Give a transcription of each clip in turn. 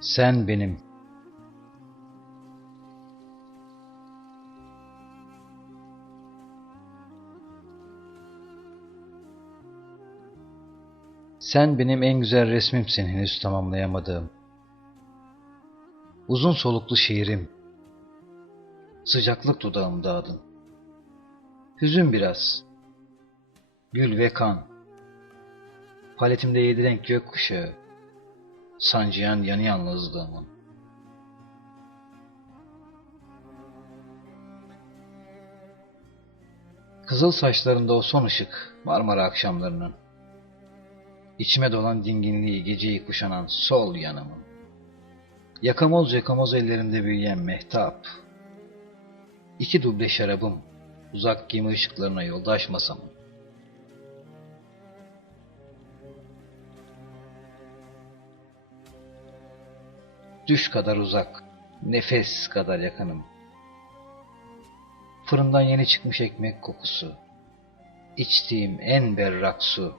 Sen benim. Sen benim en güzel resmimsin henüz tamamlayamadığım. Uzun soluklu şiirim. Sıcaklık dudağımda adın. Hüzün biraz. Gül ve kan. Paletimde yedi renk gökkuşağı. Sancıyan yanı yalnızlığımın. Kızıl saçlarında o son ışık Marmara akşamlarının. İçime dolan dinginliği geceyi kuşanan sol yanımın. Yakamoz yakamoz ellerinde büyüyen mehtap. İki duble şarabım uzak gemi ışıklarına yoldaş masamın. Düş kadar uzak, nefes kadar yakınım. Fırından yeni çıkmış ekmek kokusu. İçtiğim en berrak su.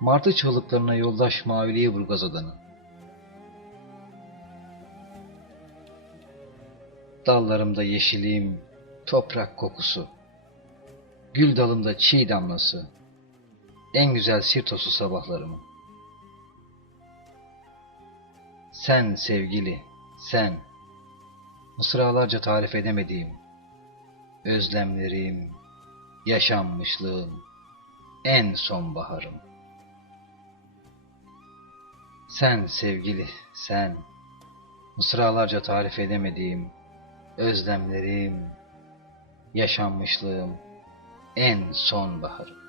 Martı çığlıklarına yoldaş maviliği burgaz adanın. Dallarımda yeşiliğim, toprak kokusu. Gül dalımda çiğ damlası. En güzel sirtosu sabahlarımın. Sen sevgili, sen. Mısralarca tarif edemediğim, özlemlerim, yaşanmışlığım, en son baharım. Sen sevgili, sen. Mısralarca tarif edemediğim, özlemlerim, yaşanmışlığım, en son baharım.